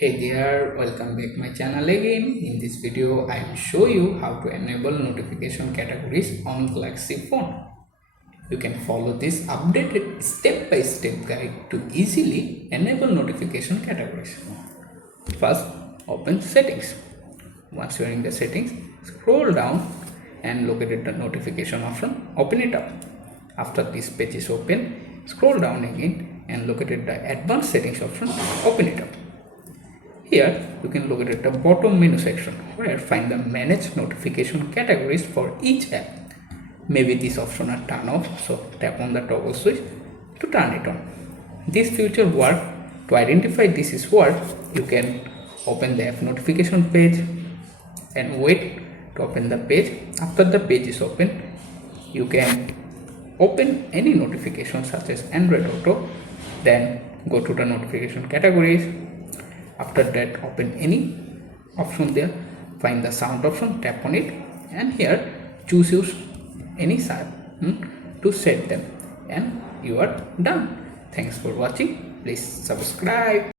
Hey there, welcome back my channel again. In this video I will show you how to enable notification categories on Galaxy phone. You can follow this updated step-by-step guide to easily enable notification categories. First, open settings. Once you are in the settings, scroll down and locate the notification option, open it up. After this page is open, scroll down again and locate the advanced settings option, open it up. Here you can look at the bottom menu section where find the manage notification categories for each app. Maybe this option are turned off, so tap on the toggle switch to turn it on. This feature work to identify this is what you can open the app notification page and wait to open the page. After the page is open, you can open any notification such as Android Auto, then go to the notification categories. After that, open any option there, find the sound option, tap on it, and here choose any sound to set them, and you are done. Thanks for watching. Please subscribe.